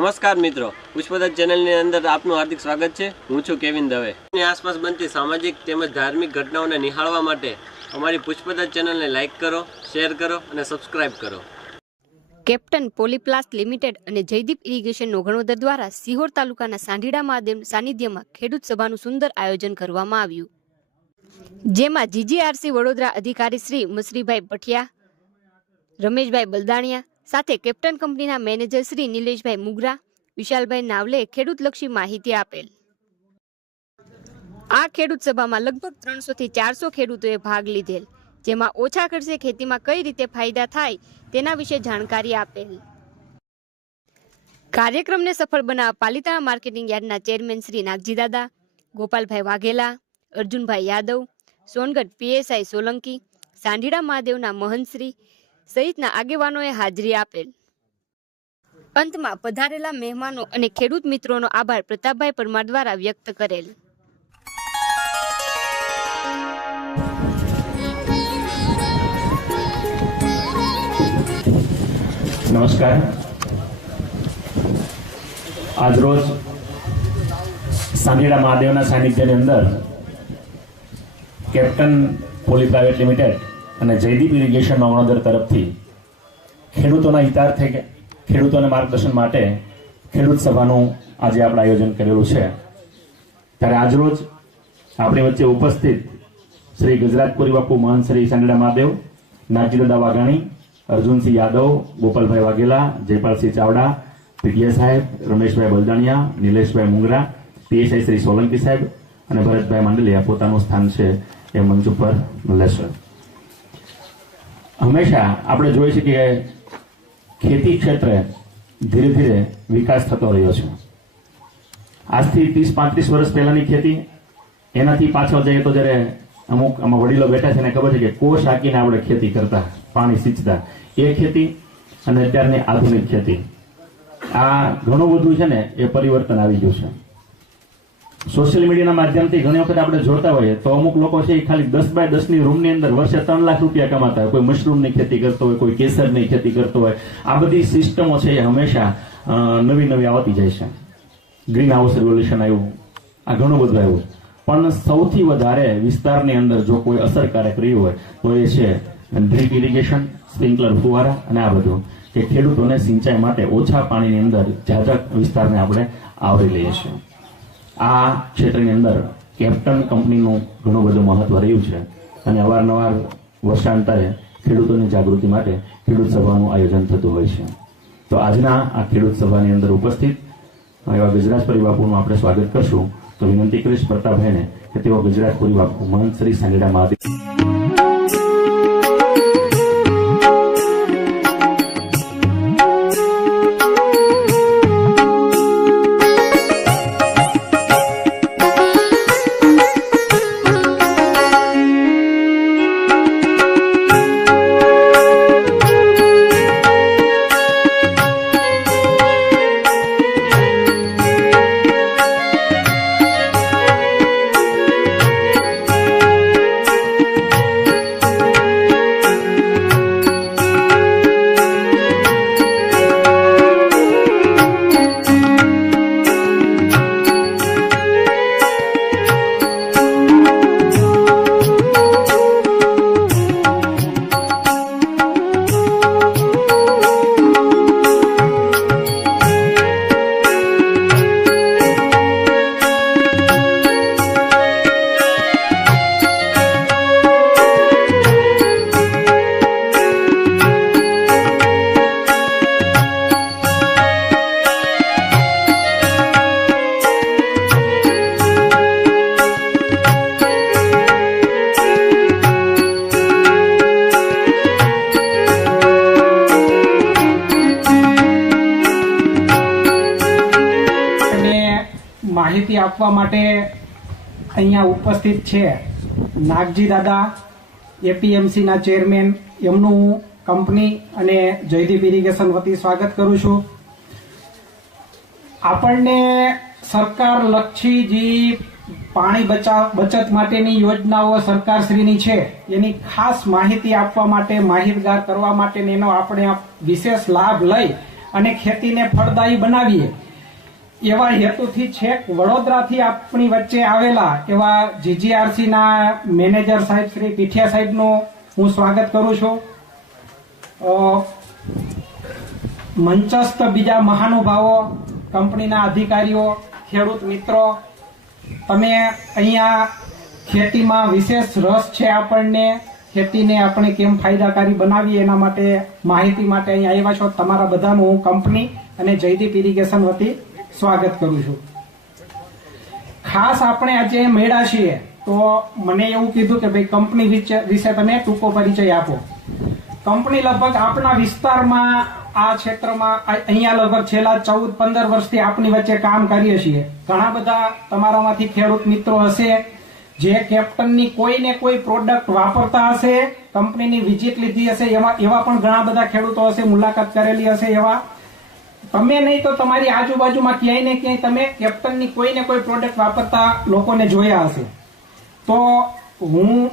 નમસ્કાર મિત્રો, પુષ્પદત્ત ચેનલની અંદર આપનું હાર્દિક સ્વાગત છે। હું છું કેવિન દવે। ની આસપાસ બનતી સામાજિક તેમજ ધાર્મિક ઘટનાઓને નિહાળવા માટે અમારી પુષ્પદત્ત ચેનલને લાઇક કરો, શેર કરો અને સબસ્ક્રાઇબ કરો। કેપ્ટન પોલીપ્લાસ્ટ લિમિટેડ અને જયદીપ ઇરિગેશન નોગણોદર દ્વારા સિહોર તાલુકાના સાંઢીડા મહાદેવ સાનિધ્યમાં ખેડૂત સભાનું સુંદર આયોજન કરવામાં આવ્યું, જેમાં જીજીઆરસી વડોદરા અધિકારી શ્રી મસરીભાઈ પઠિયા, રમેશભાઈ બલદાણિયા સાથે કેપ્ટન કંપનીના મેનેજર શ્રી નિલેશભાઈ મુગરા, વિશાલભાઈ નાવલે ખેડૂતલક્ષી માહિતી આપેલ। આ ખેડૂત સભામાં લગભગ 300 થી 400 ખેડૂતોએ ભાગ લીધેલ, જેમાં ઓછા ખર્ચે ખેતીમાં કઈ રીતે ફાયદા થાય તેના વિશે જાણકારી આપેલ। કાર્યક્રમને સફળ બનાવવા પાલિતાણા માર્કેટિંગ યાર્ડના ચેરમેન શ્રી નાગજી દાદા, ગોપાલભાઈ વાઘેલા, અર્જુનભાઈ યાદવ, સોનગઢ પીએસઆઈ સોલંકી, સાંઢીડા મહાદેવના મહંતશ્રી સહિતના આગેવાનોએ હાજરી આપેલ। અંતમાં પધારેલા મહેમાનો અને ખેડૂત મિત્રોનો આભાર પ્રતાપભાઈ પરમાર દ્વારા વ્યક્ત કરેલ। નમસ્કાર। આજરોજ સાંઢીડા મહાદેવના સાનિધ્યની અંદર કેપ્ટન પોલી પ્રાઇવેટ લિમિટેડ અને જયદીપ ઇરિગેશન નોગણોદર તરફથી ખેડૂતોના હિતાર્થે ખેડૂતોને માર્ગદર્શન માટે ખેડૂત સભાનું આજે આપણે આયોજન કરેલું છે। ત્યારે આજરોજ આપણી વચ્ચે ઉપસ્થિત શ્રી ગુજરાતપુરી બાપુ મહંત શ્રી સાંઢીડા મહાદેવ, નાગજી દાદા વાઘાણી, અર્જુનસિંહ યાદવ, ગોપાલભાઈ વાઘેલા, જયપાલસિંહ ચાવડા, પીટીએ સાહેબ, રમેશભાઈ બલદાણિયા, નિલેશભાઈ મુંગરા, પીએસઆઈ શ્રી સોલંકી સાહેબ અને ભરતભાઈ માંડલિયા પોતાનું સ્થાન છે એ મંચ ઉપર લેશે। હંમેશા આપણે જોઈએ છીએ કે ખેતી ક્ષેત્રે ધીરે ધીરે વિકાસ થતો રહ્યો છે। આજથી 30-35 વર્ષ પહેલાની ખેતી, એનાથી પાછળ જઈએ તો જયારે અમુક આમાં વડીલો બેઠા છે એને ખબર છે કે કોષ હાકીને આપણે ખેતી કરતા, પાણી સિંચતા, એ ખેતી અને અત્યારની આધુનિક ખેતી, આ ઘણું બધું છે ને એ પરિવર્તન આવી ગયું છે। સોશિયલ મીડિયાના માધ્યમથી ઘણી વખત આપણે જોતા હોઈએ તો અમુક લોકો છે એ ખાલી 10 બાય 10ની રૂમની અંદર વર્ષે 3 લાખ રૂપિયા કમાતા હોય, કોઈ મશરૂમની ખેતી કરતો હોય, કોઈ કેસરની ખેતી કરતો હોય। આ બધી સિસ્ટમો છે એ હંમેશા નવી નવી આવતી જાય છે। ગ્રીન હાઉસ રેવોલ્યુશન આવ્યું, આ ઘણું બધું આવ્યું, પણ સૌથી વધારે વિસ્તારની અંદર જો કોઈ અસરકારક રહ્યું હોય તો એ છે ડ્રીપ ઇરિગેશન, સ્પ્રિંકલર ફુવારા અને આ બધું, કે ખેડૂતોને સિંચાઈ માટે ઓછા પાણીની અંદર જાજા વિસ્તારને આપણે આવરી લઈએ છીએ। આ ક્ષેત્રની અંદર કેપ્ટન કંપનીનું ઘણું બધું મહત્વ રહ્યું છે અને અવારનવાર વર્ષાંતરે ખેડૂતોની જાગૃતિ માટે ખેડૂત સભાનું આયોજન થતું હોય છે। તો આજના આ ખેડૂત સભાની અંદર ઉપસ્થિત એવા ગુજરાતપુરી બાપુનું આપણે સ્વાગત કરશું। તો વિનંતી કરીશ પ્રતાપભાઈને કે તેઓ ગુજરાતપુરી બાપુ મહંત શ્રી સાંઢીડા મહાદેવ માહિતી આપવા માટે અહીંયા ઉપસ્થિત છે નાગજી દાદા, એપીએમસીના ચેરમેન, એમનું કંપની અને જયદીપ ઇરિગેશન વતી સ્વાગત કરું છું। આપણને સરકાર લક્ષી જે પાણી બચત માટેની યોજનાઓ સરકારશ્રીની છે એની ખાસ માહિતી આપવા માટે, માહિતગાર કરવા માટે એનો આપણે વિશેષ લાભ લઈ અને ખેતીને ફળદાયી બનાવીએ એવા હેતુથી છેક વડોદરાથી આપણી વચ્ચે આવેલા એવા જીજીઆરસી ના મેનેજર સાહેબ શ્રી પીઠિયા સાહેબનું હું સ્વાગત કરું છું. મંચસ્થ બીજા મહાનુભાવો, કંપનીના અધિકારીઓ, ખેડૂત મિત્રો, તમે અહીંયા ખેતીમાં વિશેષ રસ છે, આપણને ખેતીને આપણે કેમ ફાયદાકારી બનાવીએ એના માટે માહિતી માટે અહીંયા આવ્યા છો. તમારા બધાનું હું કંપની અને જયદીપ ઇરિગેશન વતી સ્વાગત કરું છું. ખાસ આપણે આજે મળ્યા છીએ તો મને એવું કીધું કે ભાઈ કંપની વિશે તમે ટૂંકો પરિચય આપો. કંપની લગભગ આપણા વિસ્તારમાં આ ક્ષેત્રમાં અહીંયા લગભગ છેલ્લા 14-15 વર્ષથી આપની વચ્ચે કામ કરીએ છીએ. ઘણા બધા તમારામાંથી ખેડૂત મિત્રો હશે જે કેપ્ટનની કોઈ ને કોઈ પ્રોડક્ટ વાપરતા હશે, કંપનીની વિઝિટ લીધી હશે, એવા પણ ઘણા બધા ખેડૂતો હશે, મુલાકાત કરેલી હશે. એવા તમે નહીં તો તમારી આજુબાજુમાં ક્યાંય ને ક્યાંય તમે કેપ્ટનની કોઈ ને કોઈ પ્રોડક્ટ વાપરતા લોકોને જોયા હશે. તો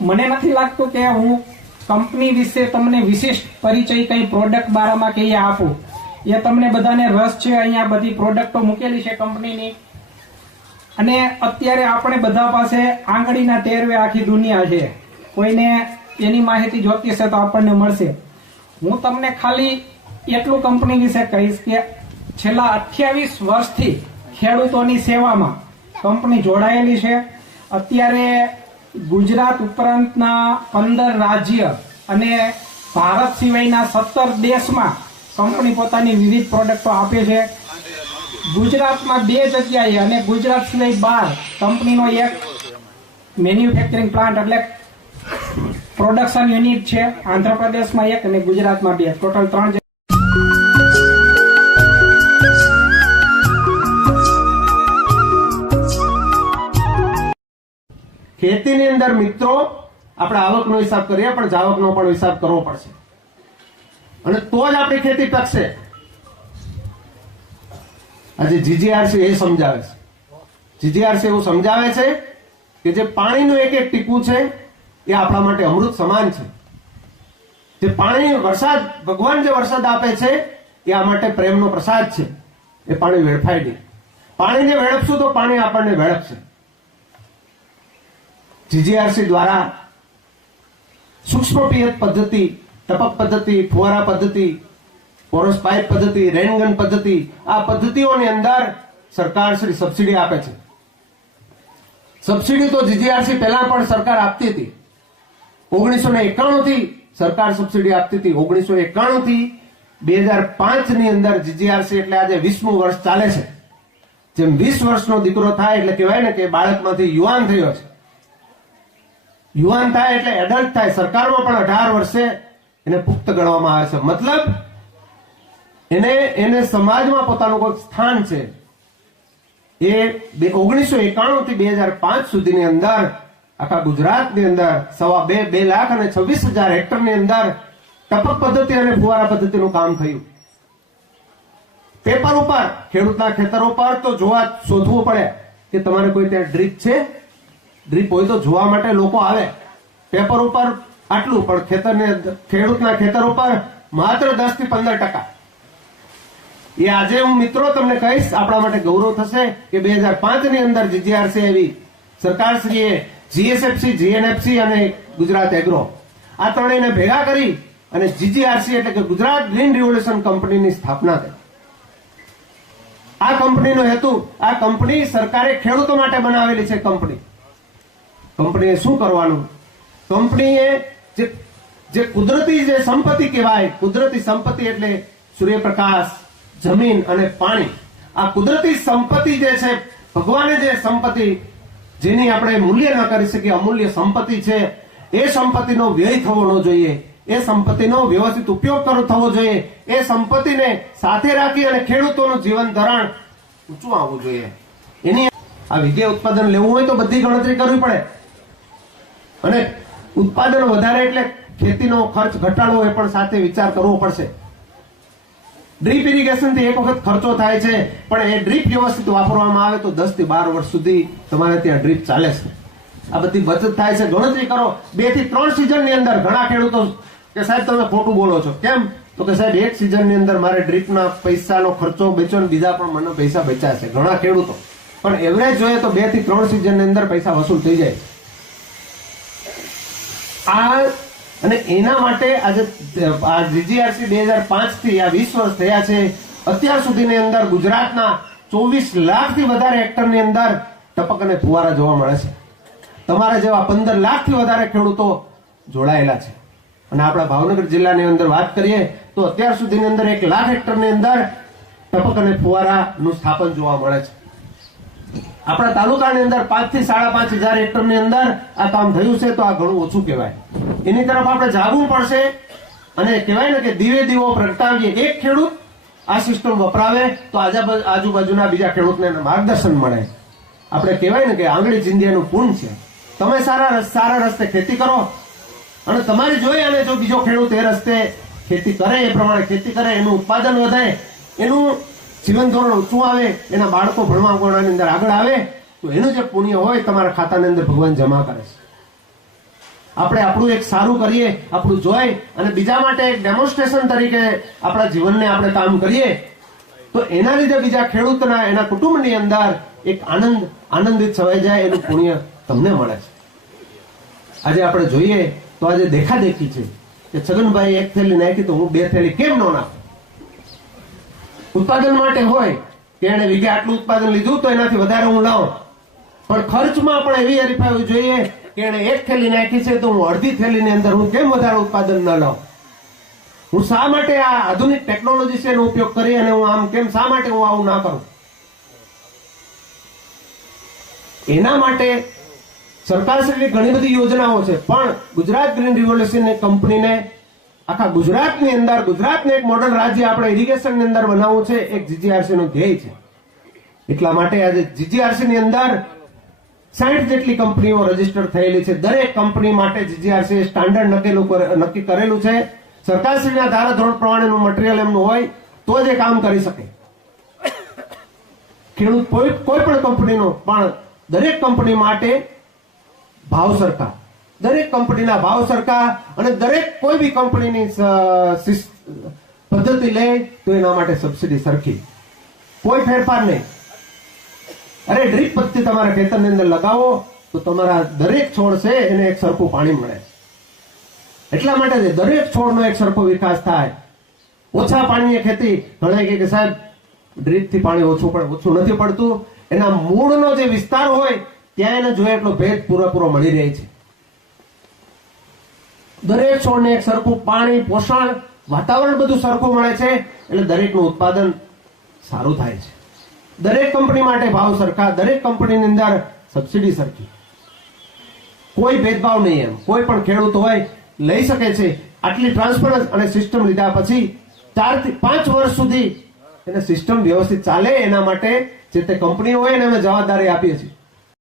મને નથી લાગતું કે હું કંપની વિશે તમને વિશિષ્ટ પરિચય કઈ પ્રોડક્ટ બારામાં કઈ આપું. એ તમને બધાને રસ છે. અહીંયા બધી પ્રોડક્ટો મૂકેલી છે કંપનીની, અને અત્યારે આપણે બધા પાસે આંગળીના ટેરવે આખી દુનિયા છે. કોઈને એની માહિતી જોતી હશે તો આપણને મળશે. હું તમને ખાલી એટલું કંપની વિશે કહીશ કે છેલ્લા 28 વર્ષથી ખેડૂતોની સેવામાં કંપની જોડાયેલી છે. અત્યારે ગુજરાત ઉપરાંતના 15 રાજ્ય અને ભારત સિવાયના 17 દેશમાં કંપની પોતાની વિવિધ પ્રોડક્ટો આપે છે. ગુજરાતમાં 2 જગ્યાએ અને ગુજરાત સિવાય 12 કંપનીનો એક મેન્યુફેક્ચરિંગ પ્લાન્ટ એટલે પ્રોડક્શન યુનિટ છે. આંધ્રપ્રદેશમાં 1 અને ગુજરાતમાં 2, ટોટલ 3. ખેતીની અંદર મિત્રો આપણે આવકનો હિસાબ કરીએ પણ જાવકનો પણ હિસાબ કરવો પડશે, અને તો જ આપણી ખેતી ટકશે. આજે જીજીઆરસી એ સમજાવે છે. જીજીઆરસી એવું સમજાવે છે કે જે પાણીનું એક એક ટીપું છે એ આપણા માટે અમૃત સમાન છે. જે પાણી વરસાદ, ભગવાન જે વરસાદ આપે છે એ આ માટે પ્રેમનો પ્રસાદ છે. એ પાણી વેડફાય નહીં. પાણીને વેડફશું તો પાણી આપણને વેડફશે. જીજીઆરસી દ્વારા સૂક્ષ્મ પિયત પદ્ધતિ, ટપક પદ્ધતિ, ફુવારા પદ્ધતિ, પોરસ પાઇપ પદ્ધતિ, રેનગન પદ્ધતિ, આ પદ્ધતિઓની અંદર સરકાર શ્રી સબસિડી આપે છે. સબસિડી તો જીજીઆરસી પહેલા પણ સરકાર આપતી હતી. 1991 થી સરકાર સબસિડી આપતી હતી. 1991 થી 2005 ની અંદર જીજીઆરસી એટલે આજે 20મું વર્ષ ચાલે છે. જેમ 20 વર્ષનો દીકરો થાય એટલે કહેવાય ને કે બાળકમાંથી યુવાન થયો છે. યુવાન થાય એટલે એડલ્ટ થાય. સરકારમાં પણ 18 વર્ષે એને પુખ્ત ગણવામાં આવે છે. મતલબ એને સમાજમાં પોતાનું કોઈ સ્થાન છે. એ 1991 થી 2005 સુધીની અંદર આખા ગુજરાતની અંદર 2,26,000 હેક્ટરની અંદર ટપક પદ્ધતિ અને ફુવારા પદ્ધતિનું કામ થયું. પેપર ઉપર ખેડૂતના ખેતરો પર તો શોધવું પડે કે તમારે કોઈ ત્યાં ડ્રીપ છે. ડ્રીપ હોય તો જોવા માટે લોકો આવે. પેપર ઉપર આટલું, પણ ખેડૂતના ખેતર ઉપર માત્ર 10 થી 15%. એ આજે હું મિત્રો તમને કહીશ, આપણા માટે ગૌરવ થશે કે 2005 ની અંદર જીજીઆરસી આવી. સરકારશ્રીએ જીએસએફસી, જીએનએફસી અને ગુજરાત એગ્રો આ ત્રણેયને ભેગા કરી અને જીજીઆરસી એટલે કે ગુજરાત ગ્રીન રિવોલ્યુશન કંપનીની સ્થાપના કરી. આ કંપનીનો હેતુ, આ કંપની સરકારે ખેડૂતો માટે બનાવેલી છે. કંપનીએ શું કરવાનું? કંપનીએ જે કુદરતી જે સંપત્તિ કહેવાય, કુદરતી સંપત્તિ એટલે સૂર્યપ્રકાશ, જમીન અને પાણી. આ કુદરતી સંપત્તિ જે છે, ભગવાને જે સંપત્તિ જેની આપણે મૂલ્ય ન કરી શકીએ, અમૂલ્ય સંપત્તિ છે, એ સંપત્તિનો વ્યય થવો ન જોઈએ. એ સંપત્તિનો વ્યવસ્થિત ઉપયોગ થવો જોઈએ. એ સંપત્તિને સાથે રાખી અને ખેડૂતોનું જીવન ધોરણ ઊંચું આવવું જોઈએ. એની આ વિદ્યા ઉત્પાદન લેવું હોય તો બધી ગણતરી કરવી પડે, અને ઉત્પાદન વધારે એટલે ખેતીનો ખર્ચ ઘટાડવો એ પણ સાથે વિચાર કરવો પડશે. ડ્રીપ ઇરિગેશન થી એક વખત ખર્ચો થાય છે, પણ એ ડ્રીપ વ્યવસ્થિત વાપરવામાં આવે તો 10 થી 12 વર્ષ સુધી તમારે ત્યાં ડ્રીપ ચાલે છે. આ બધી બચત થાય છે. ગણતરી કરો, 2 થી 3 સિઝનની અંદર ઘણા ખેડૂતો કે સાહેબ તમે ખોટું બોલો છો. કેમ? તો કે સાહેબ એક સિઝનની અંદર મારે ડ્રીપના પૈસાનો ખર્ચો બચ્યો ને બીજા પણ મને પૈસા બચ્યા છે ઘણા ખેડૂતો, પણ એવરેજ જોઈએ તો 2 થી 3 સિઝનની અંદર પૈસા વસૂલ થઈ જાય. અને એના માટે આજે આ જીજીઆરસી 2005 થી આ 20 વર્ષ થયા છે. અત્યાર સુધીની અંદર ગુજરાતના 24 લાખથી વધારે હેક્ટરની અંદર ટપક અને ફુવારા જોવા મળે છે. તમારા જેવા 15 લાખથી વધારે ખેડૂતો જોડાયેલા છે. અને આપણા ભાવનગર જિલ્લાની અંદર વાત કરીએ તો અત્યાર સુધીની અંદર 1 લાખ હેક્ટરની અંદર ટપક અને ફુવારાનું સ્થાપન જોવા મળે છે. આપણા તાલુકાની અંદર 5 થી 5,500 હેક્ટરની અંદર આ કામ થયું છે, તો આ ઘણું ઓછું કહેવાય. એની તરફ આપણે જાગવું પડશે અને કહેવાય ને કે દીવે દીવો પ્રગટાવીએ. એક ખેડૂત આ સિસ્ટમ વપરાવે તો આજુબાજુના બીજા ખેડૂતને માર્ગદર્શન મળે. આપણે કહેવાય ને કે આંગળી ચીંધ્યાનું પૂન છે. તમે સારા રસ્તે ખેતી કરો અને તમારી જોઈ અને જો બીજો ખેડૂત એ રસ્તે ખેતી કરે, એ પ્રમાણે ખેતી કરે, એનું ઉત્પાદન વધે, એનું જીવન ધોરણ ઊંચું આવે, એના બાળકો ભણવા ગણવાની અંદર આગળ આવે, તો એનું જે પુણ્ય હોય તમારા ખાતાની અંદર ભગવાન જમા કરે છે. આપણે આપણું એક સારું કરીએ, આપણું જોઈ અને બીજા માટે એક ડેમોન્સ્ટ્રેશન તરીકે આપણા જીવનને આપણે કામ કરીએ, તો એના લીધે બીજા ખેડૂતના એના કુટુંબની અંદર એક આનંદિત છવાઈ જાય, એનું પુણ્ય તમને મળે છે. આજે આપણે જોઈએ તો આજે દેખાદેખી છે કે છગનભાઈ 1 થેલી નાખી તો હું 2 થેલી કેમ ન નાખું. ઉત્પાદન માટે હોય કે એને વીઘે આટલું ઉત્પાદન લીધું તો એનાથી વધારે હું લાવું, પણ ખર્ચમાં પણ એવી હરીફાઈ હોવી જોઈએ કે એને 1 થેલી નાખી છે તો હું અડધી થેલીની અંદર હું કેમ વધારે ઉત્પાદન ન લાવું. હું શા માટે આ આધુનિક ટેકનોલોજી છે એનો ઉપયોગ કરી અને હું આમ કેમ શા માટે હું આવું ના કરું. એના માટે સરકારશ્રીની ઘણી બધી યોજનાઓ છે, પણ ગુજરાત ગ્રીન રિવોલ્યુશન કંપનીને આખા ગુજરાતની અંદર ગુજરાતને એક મોડલ રાજ્ય આપણે ઇરિગેશનની અંદર બનાવવું છે, એક જીજીઆરસી નું ધ્યેય છે. એટલા માટે આજે જીજીઆરસી ની અંદર 60 જેટલી કંપનીઓ રજીસ્ટર થયેલી છે. દરેક કંપની માટે જીજીઆરસી સ્ટાન્ડર્ડ નક્કી કરેલું છે. સરકારશ્રીના ધારાધોરણ પ્રમાણેનું મટીરીયલ એમનું હોય તો જ એ કામ કરી શકે. ખેડૂત કોઈ પણ કંપનીનો પણ દરેક કંપની માટે ભાવ સરખા, દરેક કંપનીના ભાવ સરખા અને દરેક કોઈ બી કંપનીની પદ્ધતિ લે તો એના માટે સબસિડી સરખી, કોઈ ફેરફાર નહીં. અરે ડ્રીપ પદ્ધતિ તમારા ખેતરની અંદર લગાવો તો તમારા દરેક છોડ છે એને એક સરખું પાણી મળે. એટલા માટે દરેક છોડનો એક સરખો વિકાસ થાય. ઓછા પાણીની ખેતી, ઘણા કહે કે સાહેબ ડ્રીપથી પાણી ઓછું નથી પડતું. એના મૂળનો જે વિસ્તાર હોય ત્યાં એને જોઈએ એટલો ભેદ પૂરેપૂરો મળી રહે છે. દરેક છોડને એક સરખું પાણી, પોષણ, વાતાવરણ બધું સરખું મળે છે એટલે દરેકનું ઉત્પાદન સારું થાય છે. દરેક કંપની માટે ભાવ સરખા, દરેક કંપનીની અંદર સબસિડી સરખી, કોઈ ભેદભાવ નહીં. એમ કોઈ પણ ખેડૂત હોય લઈ શકે છે. આટલી ટ્રાન્સપરન્સ અને સિસ્ટમ લીધા પછી 4 થી 5 વર્ષ સુધી એને સિસ્ટમ વ્યવસ્થિત ચાલે એના માટે જે તે કંપની હોય એને અમે જવાબદારી આપીએ છીએ.